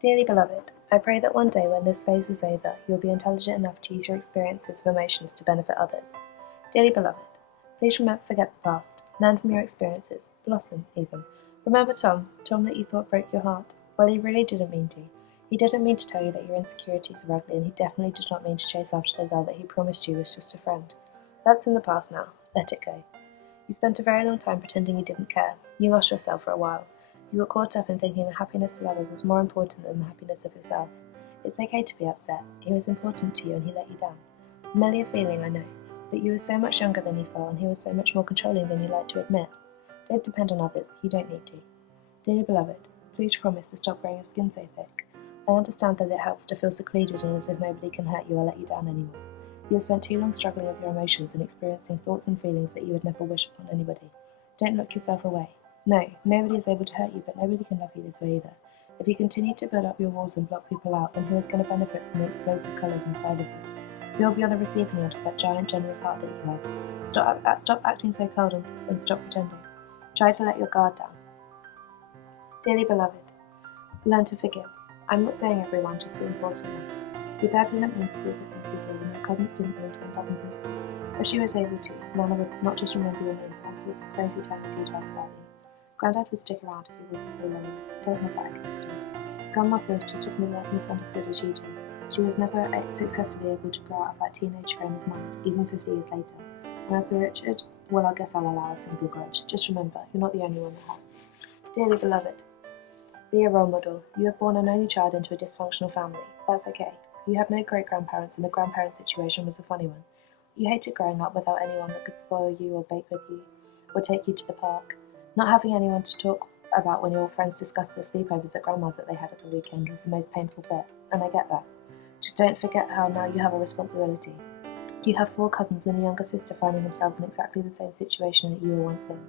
Dearly beloved, I pray that one day when this phase is over, you will be intelligent enough to use your experiences of emotions to benefit others. Dearly beloved, please forget the past. Learn from your experiences. Blossom, even. Remember Tom that you thought broke your heart? Well, he really didn't mean to. He didn't mean to tell you that your insecurities were ugly, and he definitely did not mean to chase after the girl that he promised you was just a friend. That's in the past now. Let it go. You spent a very long time pretending you didn't care. You lost yourself for a while. You got caught up in thinking the happiness of others was more important than the happiness of yourself. It's okay to be upset. He was important to you and he let you down. Merely a feeling, I know, but you were so much younger than you felt and he was so much more controlling than you like to admit. Don't depend on others. You don't need to. Dearly beloved, please promise to stop growing your skin so thick. I understand that it helps to feel secluded and as if nobody can hurt you or let you down anymore. You have spent too long struggling with your emotions and experiencing thoughts and feelings that you would never wish upon anybody. Don't lock yourself away. No, nobody is able to hurt you, but nobody can love you this way either. If you continue to build up your walls and block people out, then who is going to benefit from the explosive colours inside of you? Who will be on the receiving end of that giant, generous heart that you have? Stop acting so cold and stop pretending. Try to let your guard down. Dearly beloved, learn to forgive. I'm not saying everyone, just the important ones. Your dad didn't mean to do the things he did, and your cousins didn't mean to end up in prison. But she was able to. Nana would not just remember your name, all sorts of crazy tiny details about you. Granddad would stick around if he wasn't so lonely. Don't hold that against him. Grandma feels just as misunderstood as you do. She was never successfully able to grow out of that teenage frame of mind, even 50 years later. And as for Richard, well, I guess I'll allow a single grudge. Just remember, you're not the only one that hurts. Dearly beloved, be a role model. You were born an only child into a dysfunctional family. That's okay. You had no great-grandparents, and the grandparent situation was a funny one. You hated growing up without anyone that could spoil you or bake with you, or take you to the park. Not having anyone to talk about when your friends discussed the sleepovers at Grandma's that they had at the weekend was the most painful bit, and I get that. Just don't forget how now you have a responsibility. You have 4 cousins and a younger sister finding themselves in exactly the same situation that you were once in.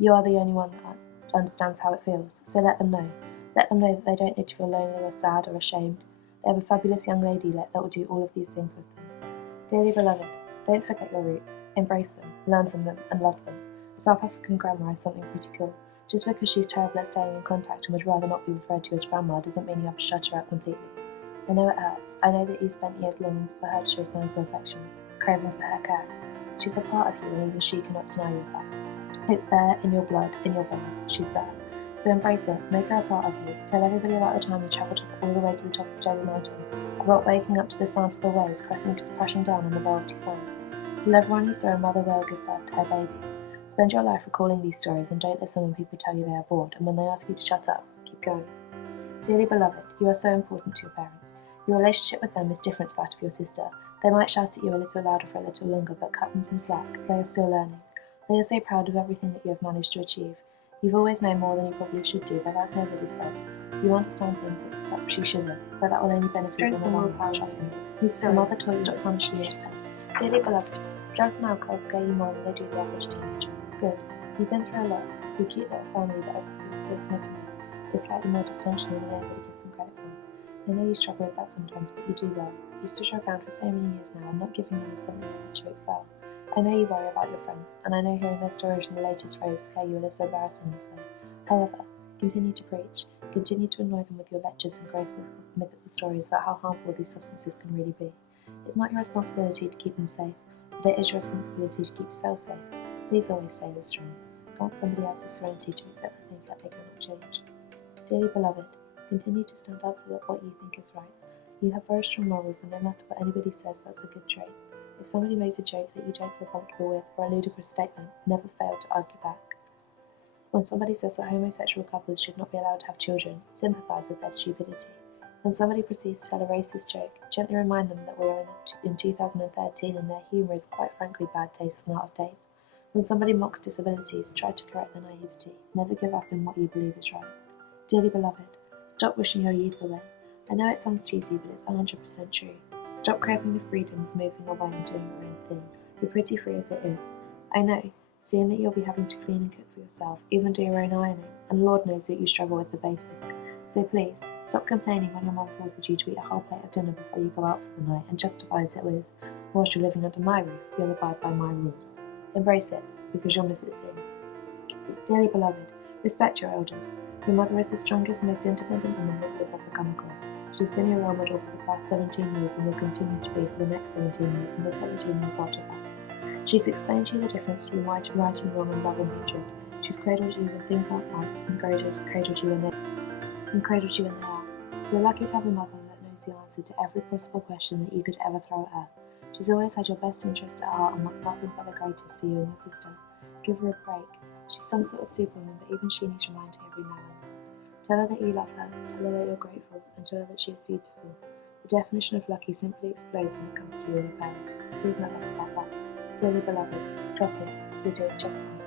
You are the only one that understands how it feels, so let them know. Let them know that they don't need to feel lonely or sad or ashamed. They have a fabulous young lady that will do all of these things with them. Dearly beloved, don't forget your roots. Embrace them, learn from them, and love them. A South African grandma is something pretty cool. Just because she's terrible at staying in contact and would rather not be referred to as grandma doesn't mean you have to shut her up completely. I know it hurts. I know that you spent years longing for her to show signs of affection, craving for her care. She's a part of you and even she cannot deny you of that. It's there, in your blood, in your veins. She's there. So embrace it, make her a part of you. Tell everybody about the time you travelled all the way to the top of Jolly Mountain, about waking up to the sound of the waves crashing down on the velvety sand. Tell everyone you saw a mother whale give birth to her baby. Spend your life recalling these stories and don't listen when people tell you they are bored, and when they ask you to shut up, keep going. Dearly beloved, you are so important to your parents. Your relationship with them is different to that of your sister. They might shout at you a little louder for a little longer, but cut them some slack. They are still learning. They are so proud of everything that you have managed to achieve. You've always known more than you probably should do, but that's nobody's fault. You understand things that perhaps you shouldn't, but that will only benefit you in the long run, trust me. Your mother taught you to stop punishing you. Dearly beloved, drugs and alcohol scare you more than they do the average teenager. Good. You've been through a lot. You're cute little family that everybody is so smitten with. You're slightly more dysfunctional than anybody gives them credit for. I know you struggle with that sometimes, but you do well. You've stood your ground for so many years now, and not giving in is something in which you excel. I know you worry about your friends, and I know hearing their stories from the latest rave scare you a little embarrassingly so. However, continue to preach. Continue to annoy them with your lectures and great mythical stories about how harmful these substances can really be. It's not your responsibility to keep them safe, but it is your responsibility to keep yourself safe. Please always stay this strong. Grant somebody else the serenity to accept the things that they cannot change. Dearly beloved, continue to stand up for what you think is right. You have very strong morals, and no matter what anybody says, that's a good trait. If somebody makes a joke that you don't feel comfortable with, or a ludicrous statement, never fail to argue back. When somebody says that homosexual couples should not be allowed to have children, sympathise with their stupidity. When somebody proceeds to tell a racist joke, gently remind them that we are in 2013 and their humour is quite frankly bad taste and out of date. When somebody mocks disabilities, try to correct their naivety. Never give up in what you believe is right. Dearly beloved, stop wishing your youth away. I know it sounds cheesy, but it's 100% true. Stop craving the freedom of moving away and doing your own thing. You're pretty free as it is. I know, soon that you'll be having to clean and cook for yourself, even do your own ironing, and Lord knows that you struggle with the basic. So please, stop complaining when your mum forces you to eat a whole plate of dinner before you go out for the night and justifies it with, whilst you're living under my roof, you'll abide by my rules. Embrace it, because you'll miss it soon. Dearly beloved, respect your elders. Your mother is the strongest, most independent woman that you've ever come across. She's been your role model for the past 17 years and will continue to be for the next 17 years and the 17 years after that. She's explained to you the difference between right and wrong and love and hatred. She's cradled you when things aren't right and cradled you when they are. You're lucky to have a mother that knows the answer to every possible question that you could ever throw at her. She's always had your best interest at heart and wants nothing but the greatest for you and your sister. Give her a break. She's some sort of superwoman, but even she needs reminding every now and then. Tell her that you love her, tell her that you're grateful, and tell her that she is beautiful. The definition of lucky simply explodes when it comes to you and your parents. Please never forget that. Dearly beloved, trust me, you're doing just fine.